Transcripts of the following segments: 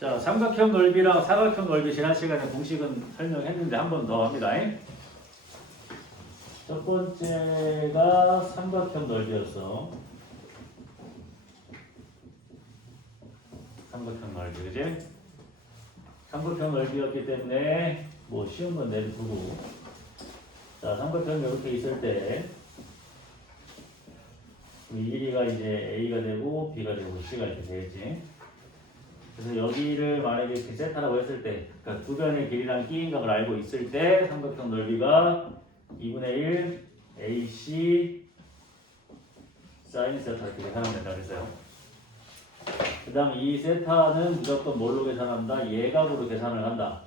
자, 삼각형 넓이랑 사각형 넓이 지난 시간에 공식은 설명했는데 한 번 더 합니다. 첫 번째가 삼각형 넓이였어. 삼각형 넓이, 그지? 삼각형 넓이였기 때문에 뭐 쉬운 건 내두고, 자, 삼각형이 이렇게 있을 때 이 길이가 이제 A가 되고 B가 되고 C가 이렇게 되겠지. 그래서 여기를 만약에 이렇게 세타라고 했을 때, 그러니까 두 변의 길이랑 끼인각을 알고 있을 때 삼각형 넓이가 2분의 1 AC 사인 세타 이렇게 계산하면 된다고 했어요. 그 다음 이 세타는 무조건 뭘로 계산한다? 예각으로 계산을 한다.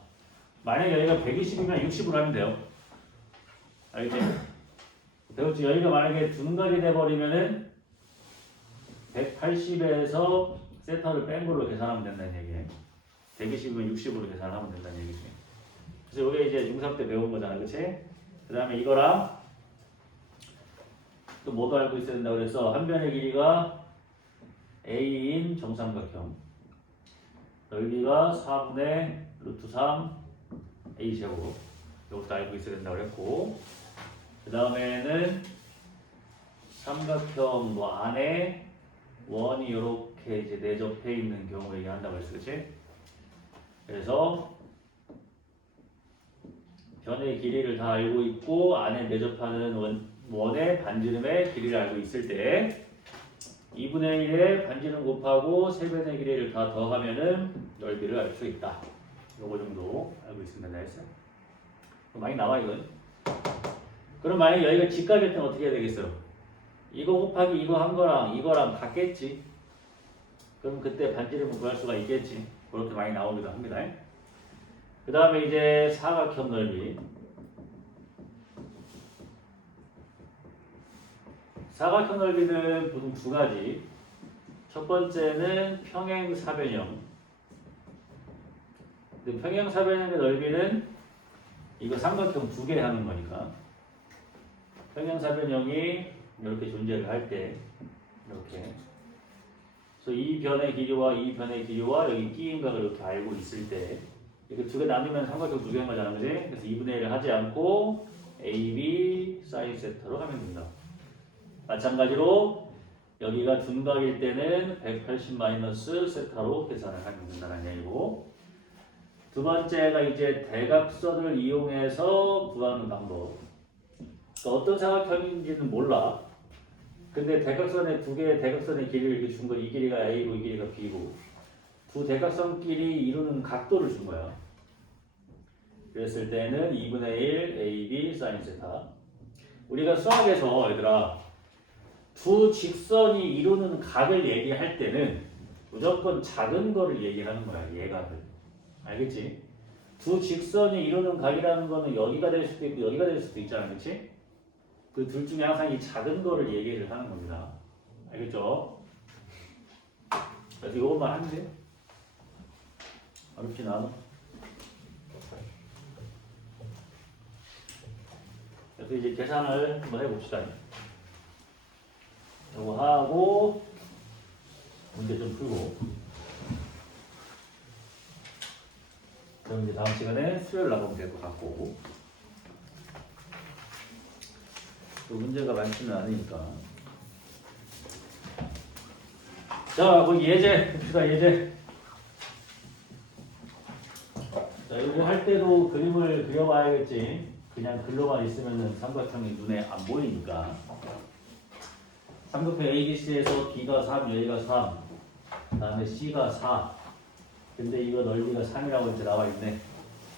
만약에 여기가 120이면 60으로 하면 돼요. 알겠지? 배웠지? 여기가 만약에 둔각이 돼버리면은 180에서 세타를 뺀 걸로 계산하면 된다는 얘기예요. 120이면 60으로 계산하면 된다는 얘기지. 그래서 이게 이제 중3 때 배운 거잖아, 그치? 그 다음에 이거랑 또 뭐도 알고 있어야 된다고 그래서 한 변의 길이가 A인 정삼각형, 넓이가 4분의 루트 3 A제곱, 이것도 알고 있어야 된다고 그랬고, 그 다음에는 삼각형 뭐 안에 원이 이렇게 이제 내접해 있는 경우에 얘기한다고 했어, 그치? 그래서 변의 길이를 다 알고 있고 안에 내접하는 원의 반지름의 길이를 알고 있을 때 2분의 1의 반지름 곱하고 세변의 길이를 다 더하면은 넓이를 알 수 있다. 요거 정도 알고 있으면 된다 했어요. 많이 나와 이건. 그럼 만약에 여기가 직각일 때는 어떻게 해야 되겠어요? 이거 곱하기 이거 한 거랑 이거랑 같겠지. 그럼 그때 반지름을 구할 수가 있겠지. 그렇게 많이 나오기도 합니다. 그 다음에 이제 사각형 넓이. 사각형 넓이는 보통 두 가지. 첫 번째는 평행사변형. 근데 평행사변형의 넓이는 이거 삼각형 두 개 하는 거니까. 평행사변형이 이렇게 존재를 할 때 이렇게. 그래서 이 변의 길이와 이 변의 길이와 여기 끼인각을 이렇게 알고 있을 때 이렇게 두 개 나누면 삼각형 두 개 한 거잖아, 그지? 그래서 2분의 1을 하지 않고 AB 사인 세타로 하면 된다. 마찬가지로 여기가 둔각일 때는 180 마이너스 세타로 계산을 하면 된다는 얘기고, 두 번째가 이제 대각선을 이용해서 구하는 방법. 그러니까 어떤 사각형인지는 몰라. 근데 대각선의 두 개의 대각선의 길이를 이렇게 준 거, 이 길이가 A고 이 길이가 B고 두 대각선끼리 이루는 각도를 준 거야. 그랬을 때는 2분의 1 AB 사인 세타. 우리가 수학에서 얘들아 두 직선이 이루는 각을 얘기할 때는 무조건 작은 거를 얘기하는 거야, 예각을. 알겠지? 두 직선이 이루는 각이라는 거는 여기가 될 수도 있고 여기가 될 수도 있잖아, 그렇지? 그 둘 중에 항상 이 작은 거를 얘기를 하는 겁니다. 알겠죠? 그래서 이것만 하면 돼. 어렵진 않아. 그래서 이제 계산을 한번 해봅시다. 이거 하고 문제 좀 풀고 그럼 이제 다음 시간에 수요일 나가면 될 것 같고 또 문제가 많지는 않으니까. 자, 거기 예제 봅시다. 예제. 자, 이거 할 때도 그림을 그려봐야겠지. 그냥 글로만 있으면은 삼각형이 눈에 안 보이니까. 삼각형 ABC에서 B가 3, 여기가 3, 그 다음에 C가 4. 근데 이거 넓이가 3이라고 이렇게 나와 있네.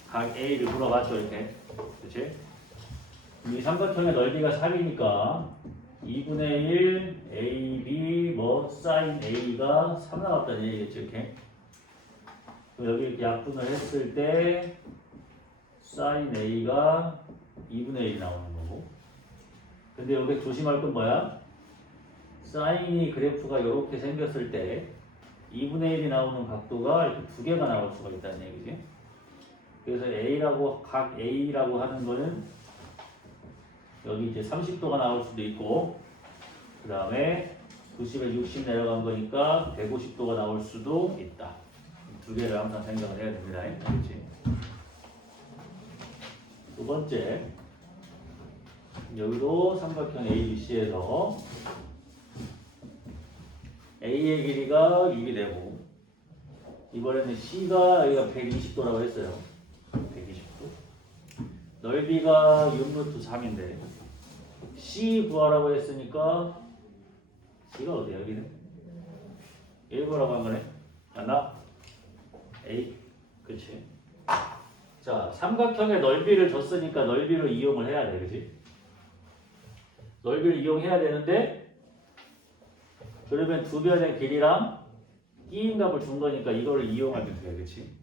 각 A를 물어봤죠, 이렇게. 그렇지? 이 삼각형의 넓이가 3이니까 2분의 1 AB 뭐 사인 A가 3 나왔다는 얘기겠죠, 이렇게. 그럼 여기 이렇게 약분을 했을 때 사인 A가 2분의 1이 나오는 거고. 근데 여기 조심할 건 뭐야? 사인이 그래프가 이렇게 생겼을 때 2분의 1이 나오는 각도가 이렇게 두 개가 나올 수가 있다는 얘기지. 그래서 각 A라고 하는 거는 여기 이제 30도가 나올 수도 있고, 그 다음에 90에 60 내려간 거니까 150도가 나올 수도 있다. 두 개를 항상 생각을 해야 됩니다. 그렇지? 두 번째, 여기도 삼각형 ABC에서 A의 길이가 6이 되고 이번에는 C가 여기가 120도라고 했어요. 120도. 넓이가 6루트 3인데 C 구하라고 했으니까 C가 어디야 여기는? 1구라고 한 거네. 맞나? A. 그치? 자, 삼각형의 넓이를 줬으니까 넓이를 이용을 해야 돼. 그치? 넓이를 이용해야 되는데 그러면 두 변의 길이랑 끼인 값을 준 거니까 이거를 이용하면 돼. 그치?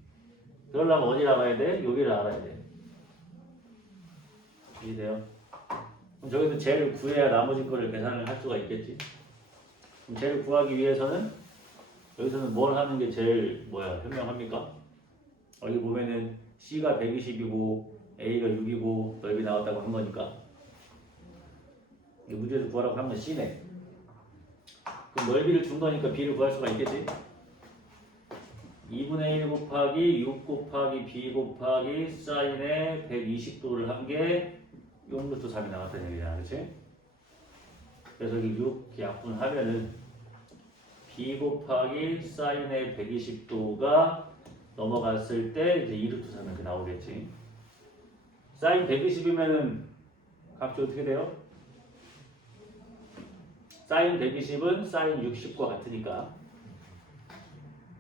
그러려면 어디를 알아야 돼? 여기를 알아야 돼. 이해돼요? 그럼 저기서 쟤를 구해야 나머지 거를 계산을 할 수가 있겠지? 그럼 쟤를 구하기 위해서는 여기서는 뭘 하는 게 제일 현명합니까? 여기 보면은 C가 120이고 A가 6이고 넓이 나왔다고 한 거니까 이 문제에서 구하라고 한 건 C네. 그럼 넓이를 준 거니까 B를 구할 수가 있겠지? 2분의 1 곱하기 6 곱하기 B 곱하기 사인의 120도를 한 게 6루트 3이 나왔다는 얘기잖아. 그치? 그래서 여기 6 약분하면은 B 곱하기 사인의 120도가 넘어갔을 때 이제 2루트 3이 이렇게 나오겠지. 사인 120이면은 값이 어떻게 돼요? 사인 120은 사인 60과 같으니까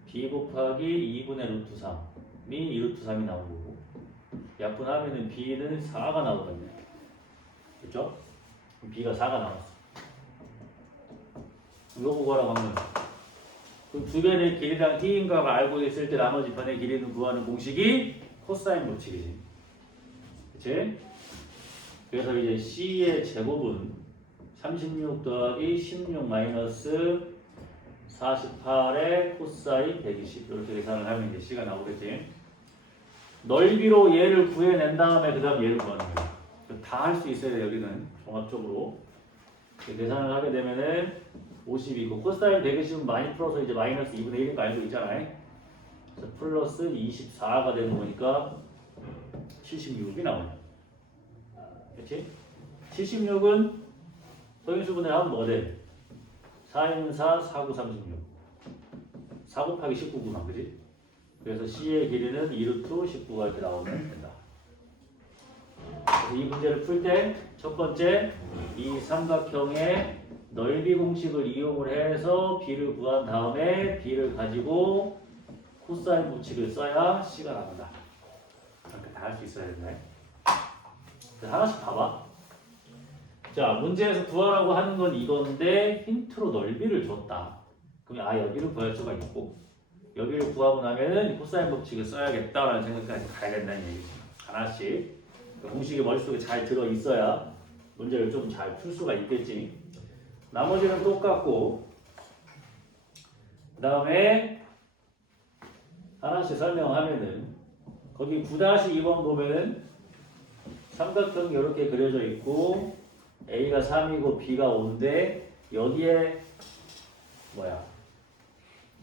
B 곱하기 2분의 루트 3이 2루트 3이 나온 거고 약분하면은 B는 4가 나오거든요. 그렇죠? B가 4가 나왔어. 요거 구하라고 하면 그럼 두 변의 길이랑 띄인 값을 알고 있을 때 나머지 변의 길이는 구하는 공식이 코사인 법칙이지. 그치? 그래서 이제 C의 제곱은 36 더하기 16 마이너스 48의 코사인 120 이렇게 계산을 하면 이제 C가 나오겠지. 넓이로 얘를 구해낸 다음에 그 다음 얘를 구하는 거야. 다 할 수 있어야 돼. 여기는 종합적으로 계산을 하게 되면은 50이고 코사인 120은 많이 풀어서 이제 마이너스 2분의 1인 거 알고 있잖아요. 그래서 플러스 24가 되는 거니까 76이 나오네. 그렇지? 76은 소인수분해 하면 뭐 돼? 4인 4, 4, 9, 36 4 곱하기 19구나. 그지? 그래서 C의 길이는 2루트 19가 이렇게 나오면 된다. 그래서 이 문제를 풀 때 첫 번째 이 삼각형의 넓이 공식을 이용을 해서 B를 구한 다음에 B를 가지고 코사인 법칙을 써야 C가 나온다. 이렇게 다 할 수 있어야 된다. 하나씩 봐봐. 자, 문제에서 구하라고 하는 건 이건데 힌트로 넓이를 줬다. 그럼 여기를 구할 수가 있고 여기를 구하고 나면은 코사인 법칙을 써야겠다라는 생각까지 가야 된다는 얘기지. 하나씩 공식이 머릿속에 잘 들어 있어야 문제를 좀 잘 풀 수가 있겠지. 나머지는 똑같고 그 다음에 하나씩 설명하면은 거기 9-2번 보면은 삼각형이 이렇게 그려져 있고 A가 3이고 B가 5인데 여기에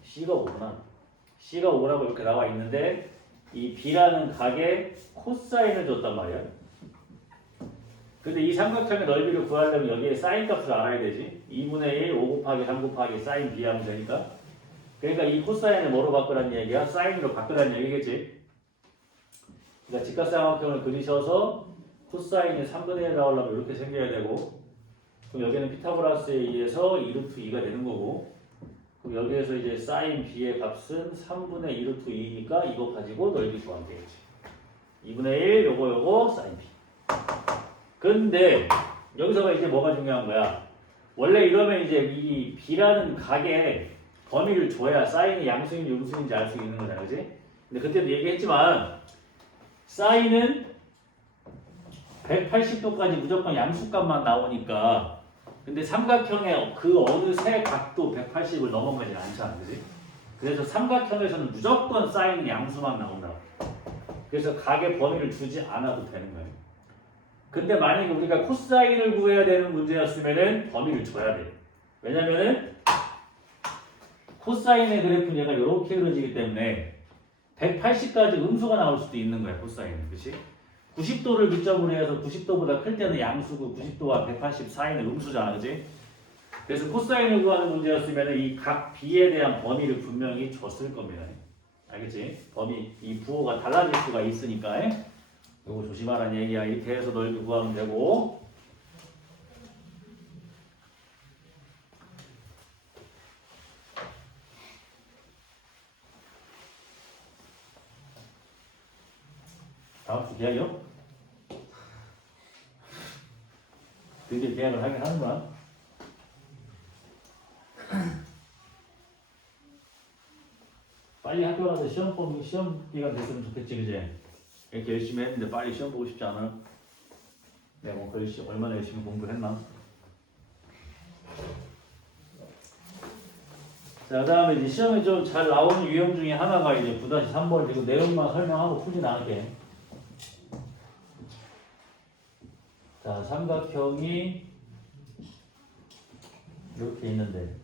C가 5구나. C가 5라고 이렇게 나와 있는데 이 B라는 각에 코사인을 줬단 말이야. 근데 이 삼각형의 넓이를 구하려면 여기에 사인 값을 알아야 되지. 2분의 1, 5 곱하기 3 곱하기 사인 B 하면 되니까. 그러니까 이 코사인을 뭐로 바꾸라는 얘기야? 사인으로 바꾸라는 얘기겠지. 그러니까 직각삼각형을 그리셔서 코사인이 3분의 1 나오려면 이렇게 생겨야 되고 그럼 여기는 피타고라스에 의해서 2루트 2가 되는 거고 그럼 여기에서 이제 사인 B의 값은 3분의 2루트 2니까 이거 가지고 넓이 구하면 되겠지. 2분의 1 요거 사인 B. 근데 여기서가 이제 뭐가 중요한 거야? 원래 이러면 이제 이 B라는 각에 범위를 줘야 사인이 양수인지 음수인지 알 수 있는 거잖아, 그지? 근데 그때도 얘기했지만 사인은 180도까지 무조건 양수값만 나오니까 근데 삼각형의 그 어느 세 각도 180을 넘어가지 않잖아, 그지? 그래서 삼각형에서는 무조건 사인은 양수만 나온다. 그래서 각의 범위를 주지 않아도 되는 거예요. 근데 만약에 우리가 코사인을 구해야 되는 문제였으면은 범위를 줘야 돼. 왜냐면은 코사인의 그래프는 얘가 이렇게 그려지기 때문에 180까지 음수가 나올 수도 있는 거야, 코사인은. 그치? 90도를 기점으로 해서 90도보다 클 때는 양수고 90도와 180 사이는 음수잖아. 그치? 그래서 코사인을 구하는 문제였으면 이 각 B에 대한 범위를 분명히 줬을 겁니다. 알겠지? 범위, 이 부호가 달라질 수가 있으니까 이거 조심하라는 얘기야. 이렇게 해서 넓이 구하면 되고 다음 주 계약이요? 드디어 계약을 하긴 하는구나. 빨리 학교 가서 시험 기간 됐으면 좋겠지, 그지? 이렇게 열심히 했는데 빨리 시험 보고 싶지 않아? 내가 뭐 얼마나 열심히 공부했나? 자, 그 다음에 이제 시험에 좀 잘 나오는 유형 중에 하나가 이제 9-3번 그리고 내용만 설명하고 풀진 않을게. 자, 삼각형이 이렇게 있는데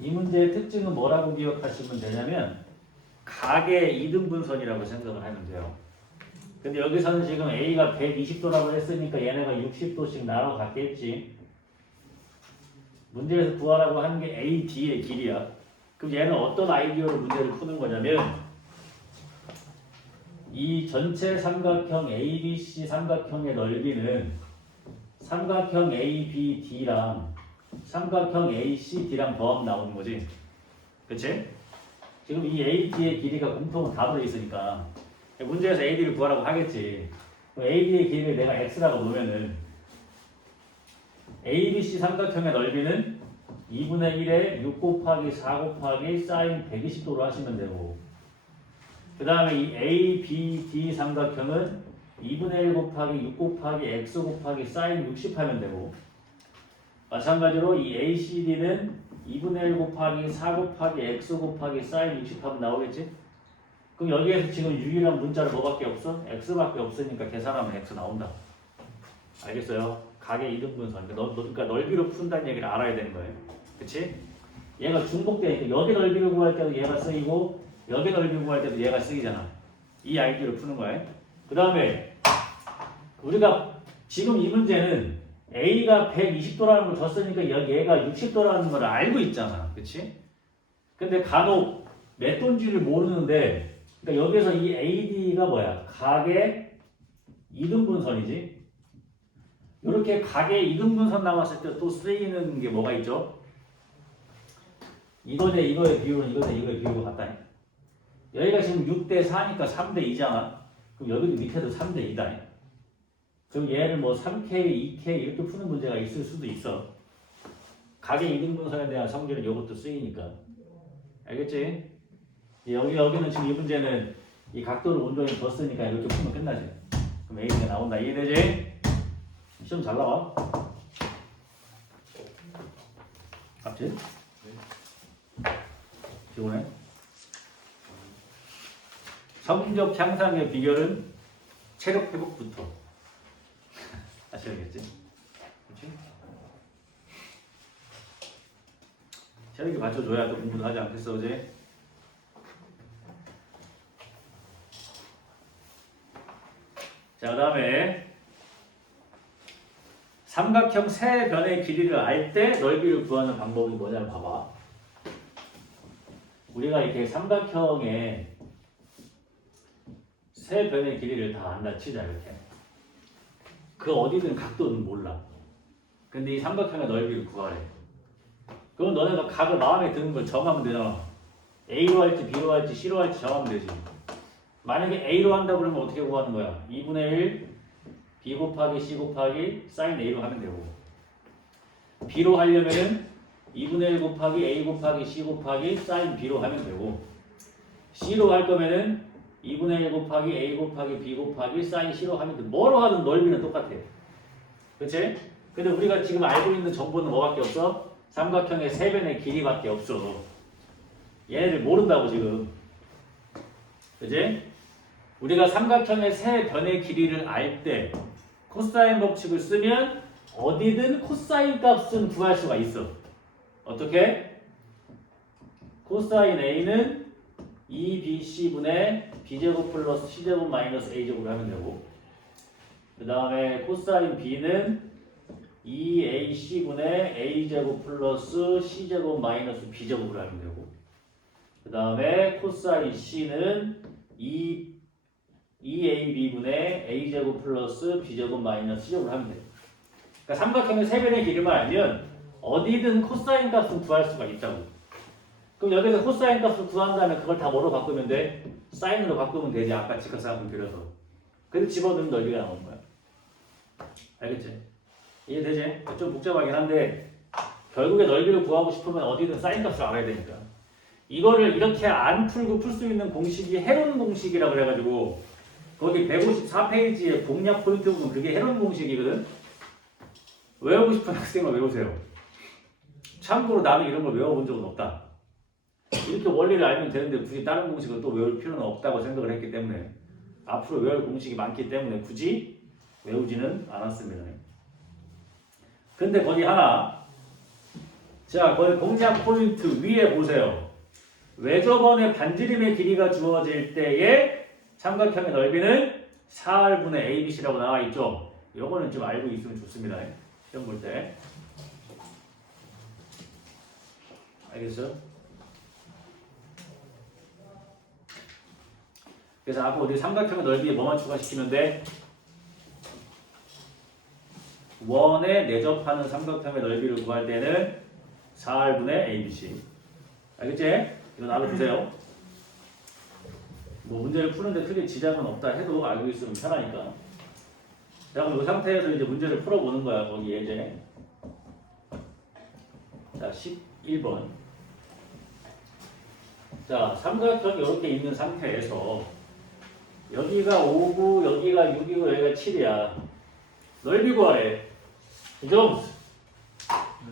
이 문제의 특징은 뭐라고 기억하시면 되냐면 각의 이등분선이라고 생각을 하면 돼요. 근데 여기서는 지금 A가 120도라고 했으니까 얘네가 60도씩 날아갔겠지. 문제에서 구하라고 하는 게 AD의 길이야. 그럼 얘는 어떤 아이디어로 문제를 푸는 거냐면 이 전체 삼각형 ABC 삼각형의 넓이는 삼각형 ABD랑 삼각형 ACD랑 더하면 나오는 거지. 그치? 지금 이 AD의 길이가 공통은 다 들어있으니까 문제에서 AD를 구하라고 하겠지. 그럼 AD의 길이를 내가 X라고 놓으면은 ABC 삼각형의 넓이는 2분의 1에 6 곱하기 4 곱하기 사인 120도로 하시면 되고 그 다음에 이 ABD 삼각형은 2분의 1 곱하기 6 곱하기 X 곱하기 사인 60 하면 되고 마찬가지로 이 ACD는 2분의 1 곱하기 4 곱하기 X 곱하기 사인 60 하면 나오겠지? 그럼 여기에서 지금 유일한 문자는 뭐밖에 없어? X밖에 없으니까 계산하면 X 나온다. 알겠어요? 각의 이등분선. 그러니까 넓이로 푼다는 얘기를 알아야 되는 거예요. 그치? 얘가 중복되니까 여기 넓이를 구할 때도 얘가 쓰이고 여기 넓이 구할 때도 얘가 쓰이잖아. 이 아이디어를 푸는 거야. 그 다음에 우리가 지금 이 문제는 A가 120도라는 걸 줬으니까 얘가 60도라는 걸 알고 있잖아. 그치? 근데 간혹 몇 도인지를 모르는데 그러니까 여기서 이 AD가 뭐야? 각의 이등분선이지. 이렇게 각의 이등분선 나왔을 때 또 쓰이는 게 뭐가 있죠? 이거 대 이거의 비율은 이거 대 이거의 비율과 같다. 여기가 지금 6대 4니까 3대 2잖아. 그럼 여기도 밑에도 3대 2다. 그럼 얘를 뭐 3K, 2K 이렇게 푸는 문제가 있을 수도 있어. 각의 이등분선에 대한 성질은 이것도 쓰이니까. 알겠지? 여기는 지금 이 문제는 이 각도를 온전히 줬으니까 이렇게 풀면 끝나지. 그럼 A가 나온다. 이해되지? 시험 잘 나와? 갑질? 피곤해? 성적 향상의 비결은 체력 회복부터 아셔야겠지? 그렇지? 체력이 받쳐줘야 또 공부를 하지 않겠어, 그지? 자, 그 다음에 삼각형 세 변의 길이를 알 때 넓이를 구하는 방법이 뭐냐면 봐봐. 우리가 이렇게 삼각형의 세 변의 길이를 다 안다 치자 이렇게. 그 어디든 각도는 몰라. 근데 이 삼각형의 넓이를 구하래. 그럼 너네가 각을 마음에 드는 걸 정하면 되잖아. A로 할지 B로 할지 C로 할지 정하면 되지. 만약에 A로 한다 그러면 어떻게 구하는 거야? 2분의 1 B 곱하기 C 곱하기 사인 A로 하면 되고 B로 하려면은 2분의 1 곱하기 A 곱하기 C 곱하기 사인 B로 하면 되고 C로 할 거면은 2분의 1 곱하기 A 곱하기 B 곱하기 사인 C로 하면 돼. 뭐로 하든 넓이는 똑같아. 그치? 근데 우리가 지금 알고 있는 정보는 뭐밖에 없어? 삼각형의 세 변의 길이밖에 없어. 얘네를 모른다고 지금. 그치? 우리가 삼각형의 세 변의 길이를 알 때 코사인 법칙을 쓰면 어디든 코사인 값은 구할 수가 있어. 어떻게? 코사인 A는 2bc분의 b제곱 플러스 c제곱 마이너스 a제곱을 하면 되고 그 다음에 코사인 b는 2ac분의 a제곱 플러스 c제곱 마이너스 b제곱을 하면 되고 그 다음에 코사인 c는 2ab분의 a제곱 플러스 b제곱 마이너스 c제곱을 하면 돼요. 그러니까 삼각형의 세 변의 길이만 알면 어디든 코사인 값을 구할 수가 있다고. 그럼 여기서 코사인 값을 구한 다음에 그걸 다 뭐로 바꾸면 돼? 사인으로 바꾸면 되지. 아까 직각삼각형 그려서. 근데 집어넣으면 넓이가 나오는 거야. 알겠지? 이해되지? 좀 복잡하긴 한데 결국에 넓이를 구하고 싶으면 어디든 사인 값을 알아야 되니까. 이거를 이렇게 안 풀고 풀 수 있는 공식이 헤론 공식이라고 그래가지고 거기 154페이지에 공략 포인트 부분 그게 헤론 공식이거든? 외우고 싶은 학생만 외우세요. 참고로 나는 이런 걸 외워본 적은 없다. 이렇게 원리를 알면 되는데 굳이 다른 공식을 또 외울 필요는 없다고 생각을 했기 때문에 앞으로 외울 공식이 많기 때문에 굳이 외우지는 않았습니다. 근데 거기 하나 자 거기 공략 포인트 위에 보세요. 외접원의 반지름의 길이가 주어질 때의 삼각형의 넓이는 4R분의 ABC라고 나와 있죠. 이거는 좀 알고 있으면 좋습니다. 시험 볼 때. 알겠어요? 그래서 앞으로 우리 삼각형의 넓이에 뭐만 추가시키면 돼? 원에 내접하는 삼각형의 넓이를 구할 때는 4R분의 ABC. 알겠지? 이거 알아두세요. 뭐 문제를 푸는데 크게 지장은 없다 해도 알고 있으면 편하니까. 자, 그럼 이 상태에서 이제 문제를 풀어보는 거야. 거기 예제. 자, 11번. 자, 삼각형이 이렇게 있는 상태에서 여기가 5고 여기가 6이고 여기가 7이야. 넓이 구하래. 그죠?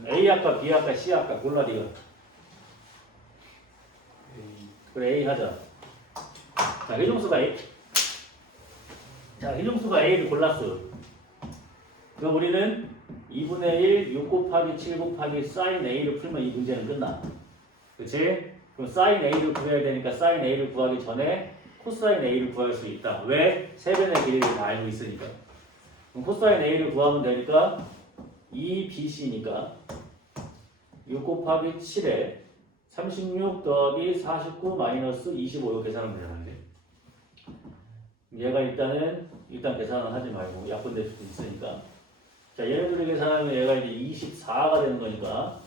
A 할까 B 할까 C 할까 골라 네가. 그래 A 하자. 자, 회종수가 A. 자, 회종수가 A를 골랐어. 그럼 우리는 2분의 1, 6 곱하기 7 곱하기 사인 A를 풀면 이 문제는 끝나. 그치? 그럼 사인 A를 구해야 되니까 사인 A를 구하기 전에 코사인 A를 구할 수 있다. 왜? 세변의 길이를 다 알고 있으니까. 그럼 코사인 A를 구하면 되니까 2BC니까 6 곱하기 7에 36 더하기 49 마이너스 25 이렇게 계산하면 되는데 얘가 일단 계산은 하지 말고 약분될 수도 있으니까 자 얘네들을 계산하면 얘가 이제 24가 되는 거니까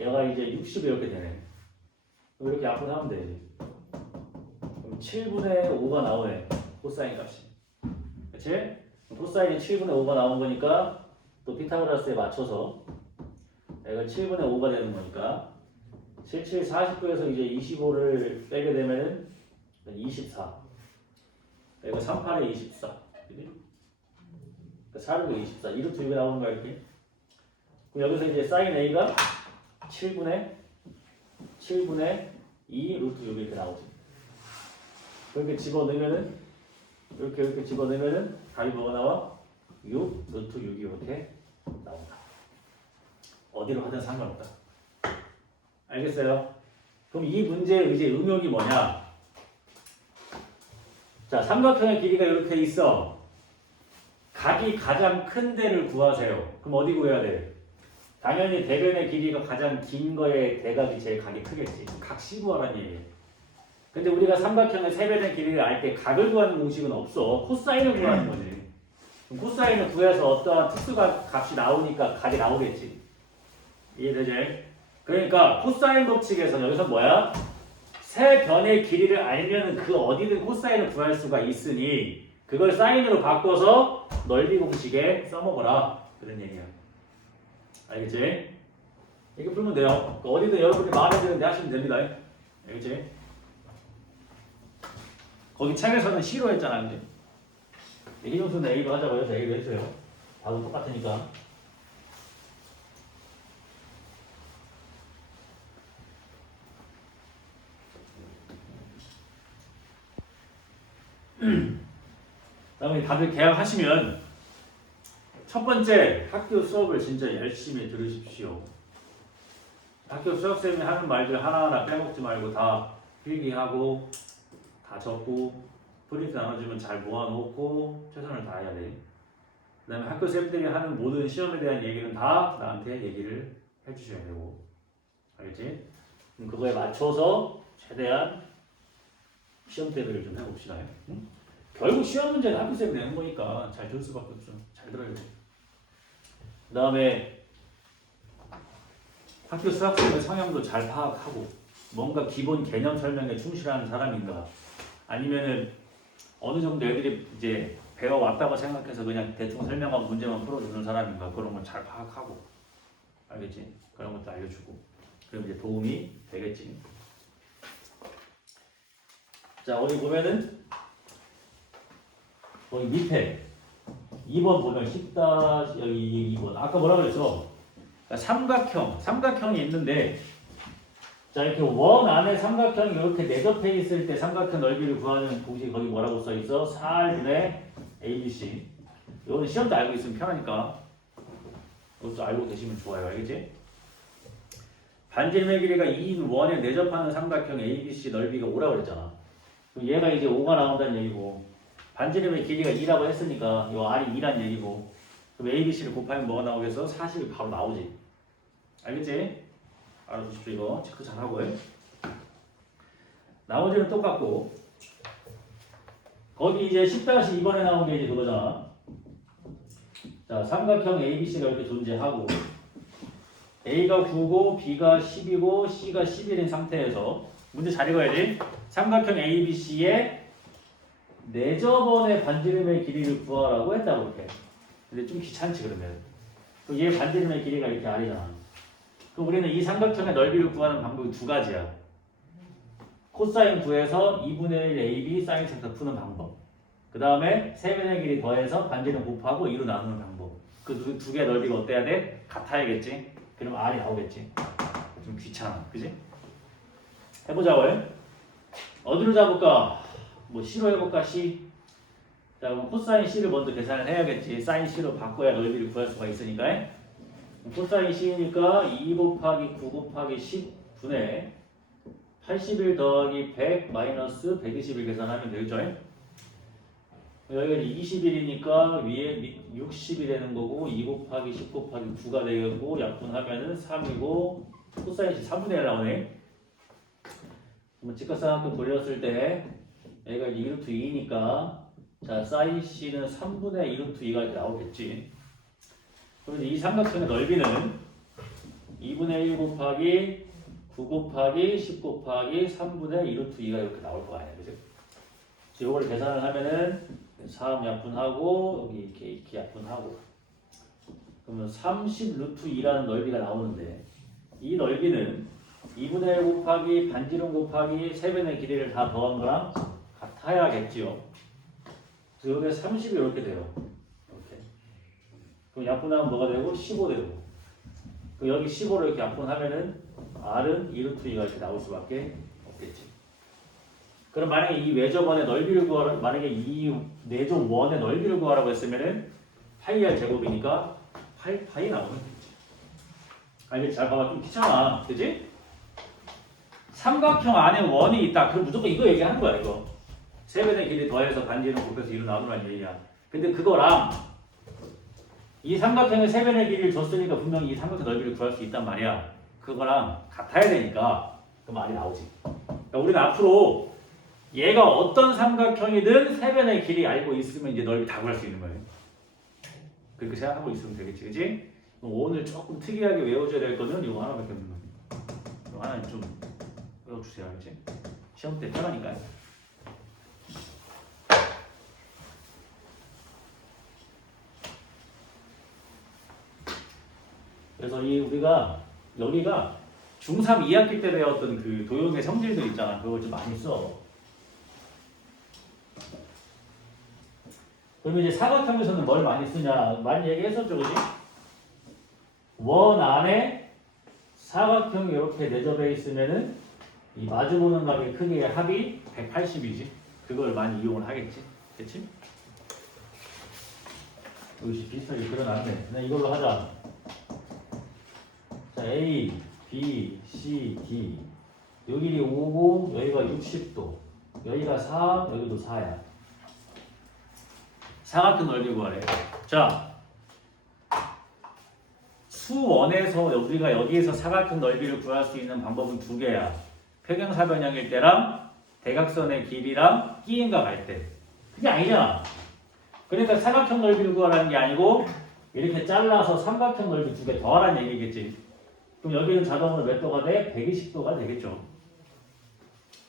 얘가 이제 60 이렇게 되네. 그럼 이렇게 약분하면 되지. 그럼 7분의 5가 나오네. 코사인 값이. 그치? 코사인이 7분의 5가 나온 거니까 또 피타고라스에 맞춰서 얘가 7분의 5가 되는 거니까 77, 49에서 이제 25를 빼게 되면은 24. 얘가 38에 24. 그치? 4르고 24. 이루트 6이 나오는 거야, 이렇게. 그럼 여기서 이제 사인 A가 7분의 2 루트 6 이렇게 나오지. 그렇게 집어넣으면은, 이렇게 집어넣으면은 답이 뭐가 나와? 6 루트 6이 이렇게 나온다. 어디로 하든 상관없다. 알겠어요? 그럼 이 문제의 이제 응용이 뭐냐? 자, 삼각형의 길이가 이렇게 있어. 각이 가장 큰 데를 구하세요. 그럼 어디 구해야 돼? 당연히 대변의 길이가 가장 긴 거에 대각이 제일 각이 크겠지. 각 C 구하라는 얘기예요. 근데 우리가 삼각형의 세변의 길이를 알 때 각을 구하는 공식은 없어. 코사인을 구하는 거지. 그럼 코사인을 구해서 어떠한 특수각 값이 나오니까 각이 나오겠지. 이해되지? 그러니까 코사인 법칙에서 여기서 뭐야? 세 변의 길이를 알면 그 어디든 코사인을 구할 수가 있으니 그걸 사인으로 바꿔서 넓이 공식에 써먹어라. 그런 얘기야. 알겠지? 이렇게 풀면 돼요. 어디든 여러분이 마음에 드는데 하시면 됩니다. 알겠지? 거기 책에서는 C로 했잖아. 근데 이정수는 A로 하자고 해서 A로 했어요. 다도 똑같으니까. 다음에 다들 개학하시면 첫 번째 학교 수업을 진짜 열심히 들으십시오. 학교 수학쌤이 하는 말들 하나하나 빼먹지 말고 다 필기하고 다 적고 프린트 나눠주면 잘 모아놓고 최선을 다해야 돼. 그 다음에 학교 쌤들이 하는 모든 시험에 대한 얘기는 다 나한테 얘기를 해주셔야 되고, 알겠지? 그럼 그거에 맞춰서 최대한 시험 대비를 좀 해봅시다. 응? 결국 시험 문제는 학교 쌤이 내는 거니까 잘 들을 수밖에 없죠. 잘 들어야 돼. 그 다음에 학교 수학생의 성향도 잘 파악하고 뭔가 기본 개념 설명에 충실한 사람인가, 아니면은 어느 정도 애들이 이제 배워왔다고 생각해서 그냥 대충 설명하고 문제만 풀어주는 사람인가, 그런 걸 잘 파악하고, 알겠지? 그런 것도 알려주고, 그럼 이제 도움이 되겠지. 자, 어디 보면은 거기 밑에 2번 보면 10다 여기 2번 아까 뭐라 그랬어? 그러니까 삼각형이 있는데, 자 이렇게 원 안에 삼각형이 이렇게 내접해 있을 때 삼각형 넓이를 구하는 공식이 거기 뭐라고 써 있어? 4R분의 ABC. 이거는 시험 때 알고 있으면 편하니까 이것도 알고 계시면 좋아요. 알겠지? 반지름의 길이가 2인 원에 내접하는 삼각형 ABC 넓이가 5라고 그랬잖아. 그럼 얘가 이제 5가 나온다는 얘기고, 반지름의 길이가 2라고 했으니까 이 R이 2란 얘기고, 그럼 ABC를 곱하면 뭐가 나오겠어? 40이 바로 나오지. 알겠지? 알아두십시오. 이거 체크 잘 하고요. 나머지는 똑같고, 거기 이제 10-2번에 나온 게 이제 그거잖아. 자, 삼각형 ABC가 이렇게 존재하고, A가 9고 B가 10이고 C가 11인 상태에서 문제 잘 읽어야지. 삼각형 ABC의 내접원의 반지름의 길이를 구하라고 했다고 이렇게. 근데 좀 귀찮지 그러면. 그럼 얘 반지름의 길이가 이렇게 R이잖아. 그럼 우리는 이 삼각형의 넓이를 구하는 방법이 두 가지야. 코사인 구해서 2분의 1 AB 사인 세타 푸는 방법. 그 다음에 세변의 길이 더해서 반지름 곱하고 2로 나누는 방법. 그 두 개의 넓이가 어때야 돼? 같아야겠지? 그럼 R이 나오겠지? 좀 귀찮아. 그지? 해보자고요. 어디로 잡을까? 뭐 C로 해볼까? C. 자 그럼 코사인 C를 먼저 계산을 해야겠지. 사인 C로 바꿔야 넓이를 구할 수가 있으니까. 코사인 C니까 2 곱하기 9 곱하기 10분의 81 더하기 100 마이너스 121 계산하면 되겠죠? 여기가 21이니까 위에 60이 되는 거고, 2 곱하기 10 곱하기 9가 되겠고, 약분하면은 3이고, 코사인 C 3분의 1 나오네. 그러면 직각삼각형 돌렸을 때 얘가 2루트 2니까 자 사인 C는 3분의 2루트 2가 이렇게 나오겠지. 그러면 이 삼각형의 넓이는 2분의 1 곱하기 9 곱하기 10 곱하기 3분의 2루트 2가 이렇게 나올 거 아니야. 그죠? 이걸 계산을 하면은 3 약분하고 여기 이렇게 약분하고, 그러면 30 루트 2라는 넓이가 나오는데, 이 넓이는 2분의 1 곱하기 반지름 곱하기 세변의 길이를 다 더한 거랑 같아야겠지요. 그래서 여기에 30이 이렇게 돼요. 이렇게. 그럼 약분하면 뭐가 되고? 15 되고. 그럼 여기 15를 이렇게 약분하면은 R은 2루트 2가 이렇게 나올 수밖에 없겠지. 그럼 만약에 이 외접원의 넓이를 구하라, 만약에 이 내접원의 넓이를 구하라고 했으면은 파이 R 제곱이니까 8파이 나오면 되겠지. 알겠지? 잘 봐봐. 좀 귀찮아. 그지? 삼각형 안에 원이 있다. 그럼 무조건 이거 얘기하는 거야, 이거. 세변의 길이 더해서 반지름 곱해서 2로 나누라는 얘기야. 근데 그거랑 이 삼각형의 세변의 길이를 줬으니까 분명히 이 삼각형 넓이를 구할 수 있단 말이야. 그거랑 같아야 되니까 그 말이 나오지. 그러니까 우리는 앞으로 얘가 어떤 삼각형이든 세변의 길이 알고 있으면 이제 넓이 다 구할 수 있는 거예요. 그렇게 생각하고 있으면 되겠지, 그지? 오늘 조금 특이하게 외워줘야 될 거는 이거 하나밖에 없는 거예요. 이거 하나 좀 외워주세요, 알지? 시험 때 편하니까요. 그래서 이 우리가 여기가 중3 2학기 때 배웠던 그 도형의 성질들 있잖아. 그걸 좀 많이 써. 그러면 이제 사각형에서는 뭘 많이 쓰냐? 많이 얘기했었죠, 그지? 원 안에 사각형이 이렇게 내접해 있으면은 이 마주보는 각의 크기의 합이 180이지. 그걸 많이 이용을 하겠지. 그치? 여기 비슷하게 그려놨네. 그냥 이걸로 하자. 자, A, B, C, D. 여기 5고 여기가 60도. 여기가 4, 여기도 4야. 사각형 넓이 구하래. 자, 수원에서 우리가 여기에서 사각형 넓이를 구할 수 있는 방법은 두 개야. 평행사변형일 때랑 대각선의 길이랑 끼임각 할 때. 그게 아니잖아. 그러니까 사각형 넓이를 구하라는 게 아니고 이렇게 잘라서 삼각형 넓이 두 개 더하라는 얘기겠지. 그럼 여기는 자동으로 몇 도가 돼? 120도가 되겠죠.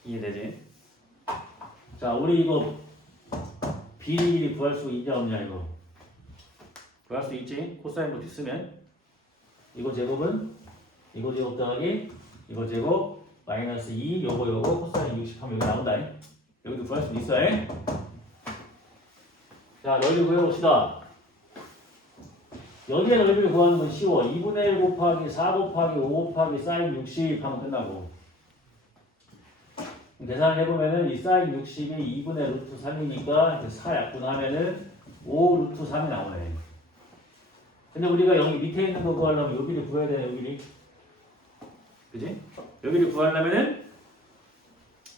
이해되지? 자, 우리 이거 비리 구할 수 있냐 없냐 이거. 구할 수 있지? 코사인 법칙 쓰면 이거 제곱은 이거 제곱 더하기 이거 제곱 마이너스 2 요거 코사인 60 하면 여기 나온다. 여기도 구할 수 있어. 자, 넓이 구해봅시다. 여기에 넓이를 구하는 건 쉬워. 2분의 1 곱하기 4 곱하기 5 곱하기 사인 60 하면 끝나고. 계산을 해보면은 이 사인 60이 2분의 루트 3이니까 4 약분하면은 5 루트 3이 나오네. 근데 우리가 여기 밑에 있는 거 구하려면 여기를 구해야 돼, 여기를. 그지? 여기를 구하려면은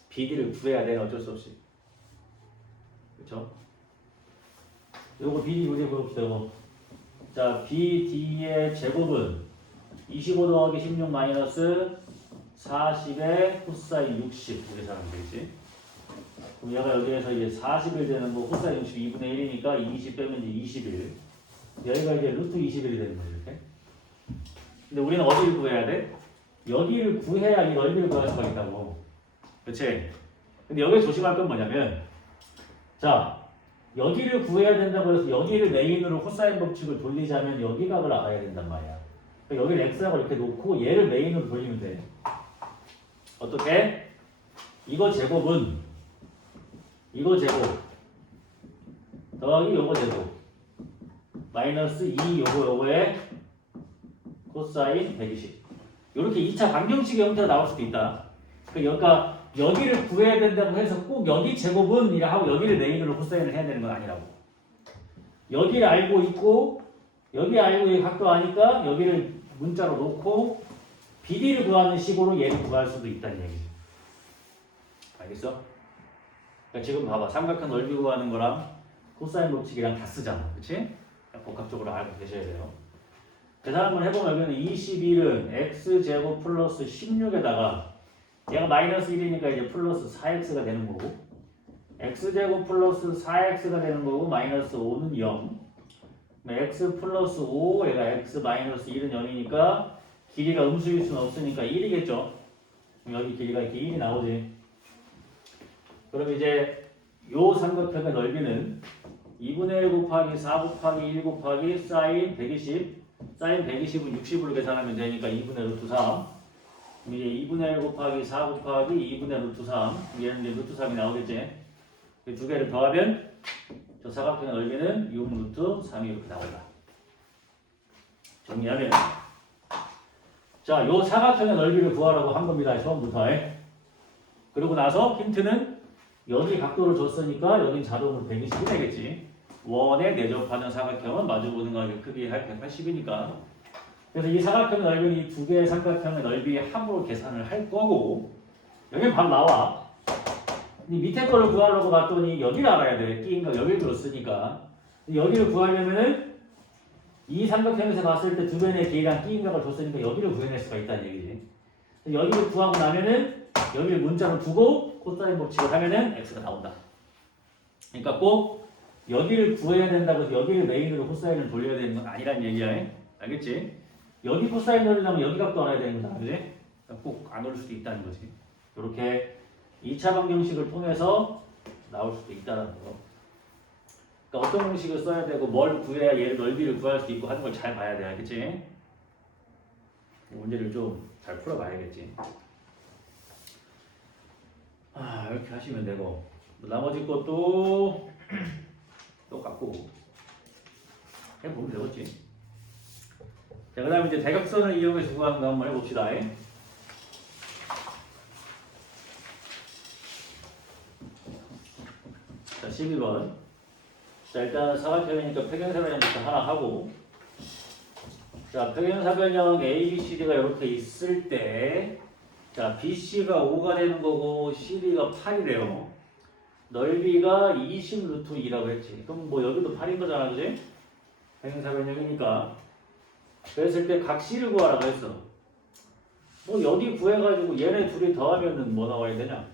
BD를 구해야 돼, 어쩔 수 없이. 그쵸? 요거 BD 문제 구해봅시다, 이거. 자, BD의 제곱은 25 더하기 16 마이너스 40의 코사인 60 이렇게 하면 되겠지. 그럼 얘가 여기에서 이제 40일 되는 거 코사인 60 2분의 1이니까 20 빼면 이제 21. 여기가 이제 루트 21이 되는 거죠, 이렇게. 근데 우리는 어디를 구해야 돼? 여기를 구해야 이 넓이를 구할 수가 있다고. 그치? 근데 여기 조심할 건 뭐냐면, 자, 여기를 구해야 된다고 해서 여기를 메인으로 코사인 법칙을 돌리자면 여기 각을 알아야 된단 말이야. 그러니까 여기를 x라고 이렇게 놓고 얘를 메인으로 돌리면 돼. 어떻게? 이거 제곱은 이거 제곱 더하기 요거 제곱 마이너스 2 요거의 코사인 120 이렇게 2차 방정식의 형태가 나올 수도 있다. 그러니까 여기를 구해야 된다고 해서 꼭 여기 제곱은 이라 하고 여기를 메인으로 코사인을 해야 되는 건 아니라고. 여기를 알고 있고 여기 알고 이 각도 아니까 여기를 문자로 놓고 BD를 구하는 식으로 얘를 구할 수도 있다는 얘기죠. 알겠어? 그러니까 지금 봐봐. 삼각형 넓이 구하는 거랑 코사인 법칙이랑 다 쓰잖아. 그치? 복합적으로 알고 계셔야 돼요. 계산 한번 해보면 여기는 21은 x제곱 플러스 16에다가 얘가 마이너스 1이니까 이제 플러스 4x가 되는 거고 x제곱 플러스 4x가 되는 거고 마이너스 5는 0 x 플러스 5 얘가 x 마이너스 1은 0이니까 길이가 음수일 수는 없으니까 1이겠죠. 여기 길이가 이렇게 1이 나오지. 그럼 이제 요 삼각형의 넓이는 2분의 1 곱하기 4 곱하기 1 곱하기 사인 120 사인 120은 60으로 계산하면 되니까 2분의 루트 3 이제 2분의 1 곱하기 4 곱하기 2분의 루트 3 얘는 이제 루트 3이 나오겠지. 이 두 개를 더하면 저 사각형의 넓이는 6 루트 3이 이렇게 나온다. 정리하면 자, 요 사각형의 넓이를 구하라고 한 겁니다. 처음부터. 그리고 나서 힌트는 여기 각도를 줬으니까 여긴 자동으로 120이 되겠지. 원에 내접하는 사각형은 마주보는 거의 크기 할 180이니까. 그래서 이 사각형의 넓이는 이 두 개의 삼각형의 넓이의 합으로 계산을 할 거고 여기 바로 나와. 이 밑에 거를 구하려고 봤더니 여기를 알아야 돼. 끼인가 여기를 줬으니까. 여기를 구하려면은 이 삼각형에서 봤을 때 두 변의 길이랑 끼인각을 줬으니까 여기를 구해낼 수가 있다는 얘기지. 여기를 구하고 나면은 여기를 문자로 두고 코사인 법칙을 하면은 x가 나온다. 그러니까 꼭 여기를 구해야 된다고 해서 여기를 메인으로 코사인을 돌려야 되는 건 아니란 얘기야. 알겠지? 여기 코사인 돌리려면 여기 각도 알아야 되는 거다. 그지? 그러니까 꼭 안 올 수도 있다는 거지. 이렇게 2차 방정식을 통해서 나올 수도 있다는 거. 그러니까 어떤 공식을 써야 되고 뭘 구해야 얘를 넓이를 구할 수 있고 하는 걸 잘 봐야 돼. 알겠지? 문제를 좀 잘 풀어봐야겠지. 이렇게 하시면 되고 나머지 것도 똑같고 해보면 되겠지. 자, 그 다음에 이제 대각선을 이용해서 구하는 거 한번 해봅시다. 자, 12번. 자, 일단 사각형이니까 평행사변형부터 하나 하고 자, 평행사변형 ABCD가 이렇게 있을 때 자, BC가 5가 되는 거고 CD가 8이래요. 넓이가 20 루트 2라고 했지. 그럼 뭐 여기도 8인 거잖아, 그지? 평행사변형이니까. 그랬을 때 각 C를 구하라고 했어. 뭐 여기 구해가지고 얘네 둘이 더하면은 뭐 나와야 되냐?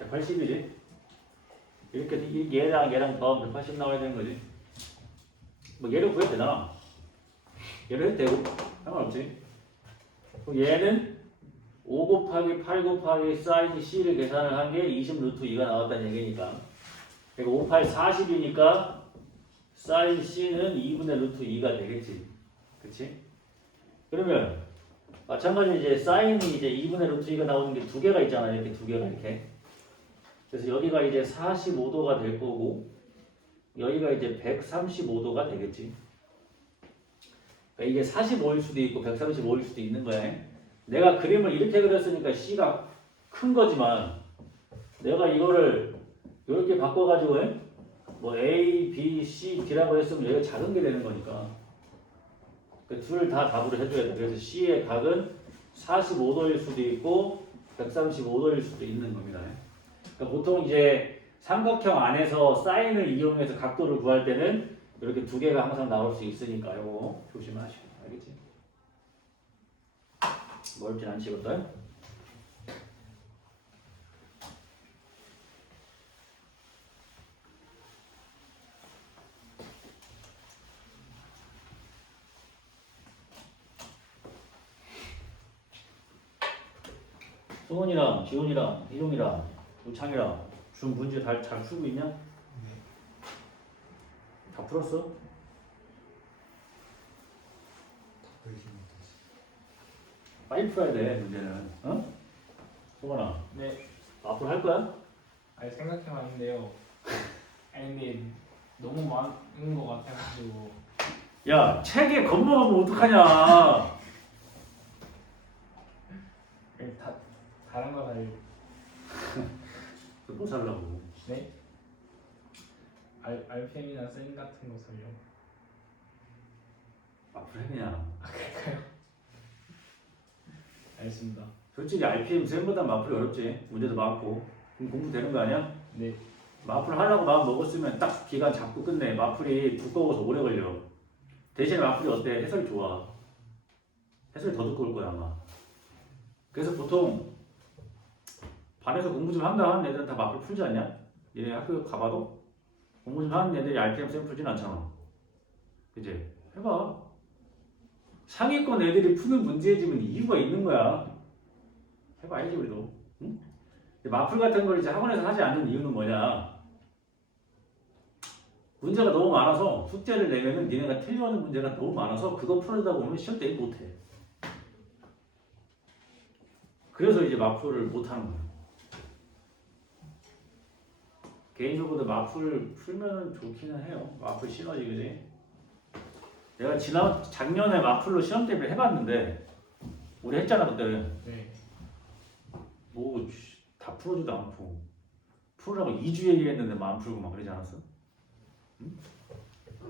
180이지. 이렇게 얘랑 더하면 180 나와야 되는 거지. 뭐 얘를 구해도 되잖아. 얘를 해도 되고 상관없지. 그럼 얘는 5 곱하기 8 곱하기 사인 C를 계산을 한 게 20 루트 2가 나왔다는 얘기니까. 그러니까 5, 8, 40이니까 사인 C는 2분의 루트 2가 되겠지. 그치? 그러면 마찬가지로 이제 사인이 이제 2분의 루트 2가 나오는 게 두 개가 있잖아. 이렇게 두 개가 이렇게. 그래서 여기가 이제 45도가 될 거고 여기가 이제 135도가 되겠지. 그러니까 이게 45일 수도 있고 135일 수도 있는 거야. 내가 그림을 이렇게 그렸으니까 C가 큰 거지만 내가 이거를 이렇게 바꿔가지고 뭐 A, B, C, D라고 했으면 여기가 작은 게 되는 거니까 둘 다 답으로 해줘야 돼. 그래서 C의 각은 45도일 수도 있고 135도일 수도 있는 겁니다. 그러니까 보통 이제 삼각형 안에서 사인을 이용해서 각도를 구할 때는 이렇게 두 개가 항상 나올 수 있으니까 이거 조심하시고 알겠지? 멀진 않지 이것도? 승원이랑 지훈이랑 희종이랑 우창이랑 준 문제 잘 풀고 있냐? 네. 다 풀었어? 답변이 못하지. 빨리 풀어야 돼 문제는. 어? 승원아 네. 앞으로 할 거야? 아니 생각해봤는데요. 아니 근데 너무 많은 것 같아가지고. 야 책에 겁먹으면 어떡하냐? 다 다른 거 살. 뭐 살라고? 네? RPM이나 쌤 같은 거 살려. 앞으로 해 그냥. 아 그럴까요? 알겠습니다. 솔직히 RPM 쌤보다 마플이 어렵지. 문제도 많고. 그럼 공부 되는 거 아니야? 네. 마플 하려고 마음 먹었으면 딱 기간 잡고 끝내. 마플이 두꺼워서 오래 걸려. 대신에 마플이 어때? 해설이 좋아. 해설이 더 두꺼울 거야 아마. 그래서 보통 반에서 공부 좀 한다 하는 애들은 다 마플 풀지 않냐? 얘네 학교 가봐도 공부 좀 하는 애들이 RPM 쌤 풀진 않잖아. 그치? 해봐. 상위권 애들이 푸는 문제의 집은 이유가 있는 거야. 해봐야지 우리도. 응? 마플 같은 걸 이제 학원에서 하지 않는 이유는 뭐냐? 문제가 너무 많아서 숙제를 내면은 니네가 틀려하는 문제가 너무 많아서 그거 풀어다 보면 시험 때 못해. 그래서 이제 마플을 못하는 거야. 개인적으로 마플 풀면 좋기는 해요. 마플 시너지 그지? 내가 작년에 마플로 시험 대비를 해봤는데 우리 했잖아 그때는. 네. 뭐 다 풀어주도 않고 풀으라고 2주 얘기했는데 안 풀고 막 그러지 않았어? 응?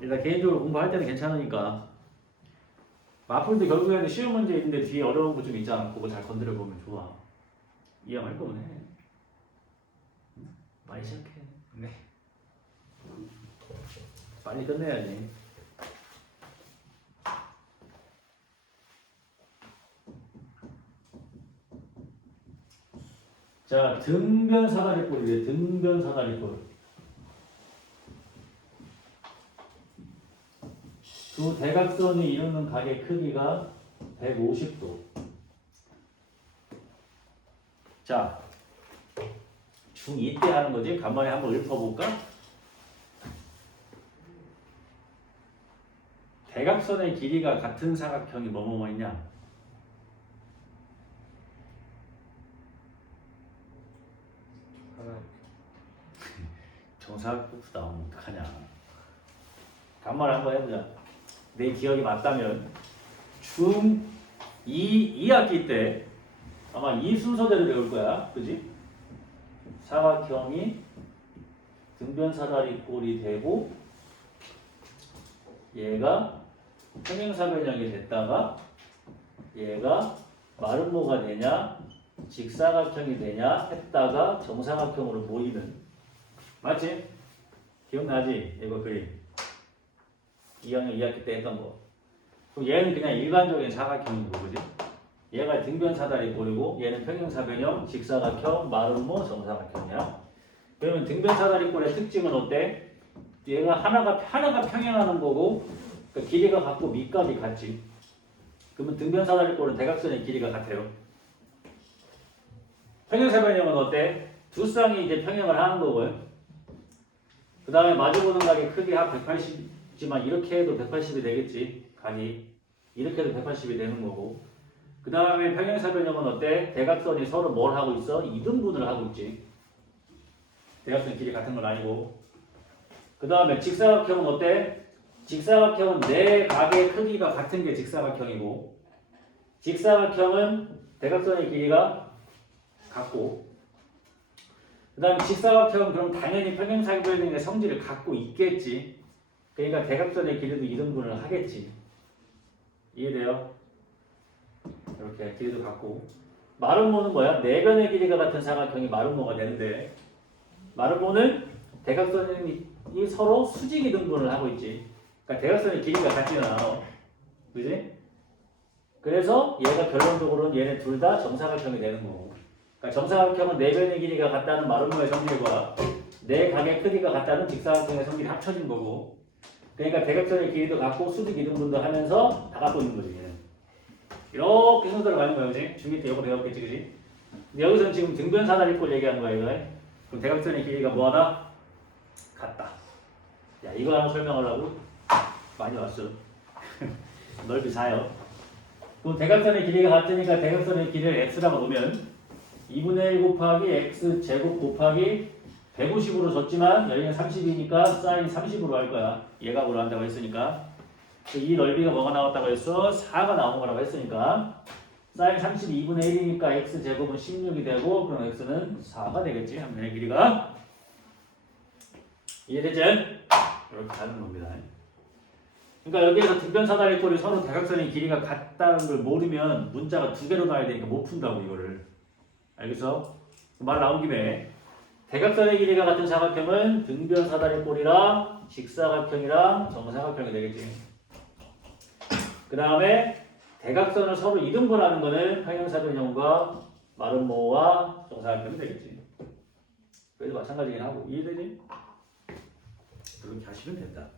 일단 개인적으로 공부할 때는 괜찮으니까 마플도 결국에는 쉬운 문제 있는데 뒤에 어려운 거 좀 있잖아. 그거 잘 건드려 보면 좋아. 이해할 거면 해. 응? 빨리 시작해. 네. 빨리 끝내야지. 자, 등변 사다리꼴이래. 등변 사다리꼴. 두 대각선이 이루는 각의 크기가 150도. 자, 중2 때 하는 거지. 간만에 한번 읊어볼까? 대각선의 길이가 같은 사각형이 뭐뭐뭐 있냐? 하나. 정사각국수 나오면 어떡하냐. 간만에 한번 해보자. 내 기억이 맞다면 중2 2학기 때 아마 이 순서대로 배울 거야. 그지? 사각형이 등변사다리꼴이 되고 얘가 평행사변형이 됐다가 얘가 마름모가 되냐 직사각형이 되냐 했다가 정사각형으로 모이는. 맞지? 기억나지? 이거 그림 2학년 2학기 때 했던 거. 그럼 얘는 그냥 일반적인 사각형인 거 그지? 얘가 등변사다리꼴이고 얘는 평행사변형, 직사각형, 마름모, 정사각형이야. 그러면 등변사다리꼴의 특징은 어때? 얘가 하나가 평행하는 거고 그러니까 길이가 같고 밑값이 같지. 그러면 등변사다리꼴은 대각선의 길이가 같아요. 평행사변형은 어때? 두 쌍이 이제 평행을 하는 거고요. 그 다음에 마주보는 각의 크기 합 180이지만 이렇게 해도 180이 되겠지. 각이 이렇게 해도 180이 되는 거고. 그 다음에 평행사변형은 어때? 대각선이 서로 뭘 하고 있어? 이등분을 하고 있지. 대각선 길이 같은 건 아니고. 그 다음에 직사각형은 어때? 직사각형은 네 각의 크기가 같은 게 직사각형이고 직사각형은 대각선의 길이가 같고 그 다음에 직사각형은 그럼 당연히 평행사변형의 성질을 갖고 있겠지. 그러니까 대각선의 길이도 이등분을 하겠지. 이해돼요? 이렇게 길이도 같고 마름모는 뭐야? 네 변의 길이가 같은 사각형이 마름모가 되는데 마름모는 대각선이 서로 수직 이등분을 하고 있지. 그러니까 대각선의 길이가 같지는 않아. 그지? 그래서 얘가 결론적으로는 얘네 둘 다 정사각형이 되는 거고. 그러니까 정사각형은 네 변의 길이가 같다는 마름모의 성질과 네 각의 크기가 같다는 직사각형의 성질이 합쳐진 거고. 그러니까 대각선의 길이도 같고 수직 이등분도 하면서 다 갖고 있는 거지. 얘는. 이렇게 순서대로 가는 거야, 그지? 중2 때 이거 배웠겠지, 그지? 근데 여기서는 지금 등변사다리꼴 얘기하는 거야, 이거. 그럼 대각선의 길이가 뭐하다? 같다. 야, 이거 하나 설명하려고 많이 왔어. 넓이 4요. 그럼 대각선의 길이가 같으니까 대각선의 길이를 x라고 놓으면 2분의 1 곱하기 x 제곱 곱하기 150으로 줬지만 여기는 30이니까 사인 30으로 할 거야. 예각으로 한다고 했으니까. 이 넓이가 뭐가 나왔다고 했어? 4가 나온 거라고 했으니까 사인 32분의 1이니까 x 제곱은 16이 되고 그럼 x는 4가 되겠지. 한 면의 길이가. 이해되지? 이렇게 가는 겁니다. 그러니까 여기에서 등변사다리꼴이 서로 대각선의 길이가 같다는 걸 모르면 문자가 두 개로 나와야 되니까 못 푼다고 이거를. 알겠어? 말 나온 김에 대각선의 길이가 같은 사각형은 등변사다리꼴이랑 직사각형이랑 정사각형이 되겠지. 그 다음에 대각선을 서로 이등분하는 거는 평행사변형과 마름모와 정사각형이 되겠지. 그래도 마찬가지긴 하고 이해되지? 그렇게 하시면 된다.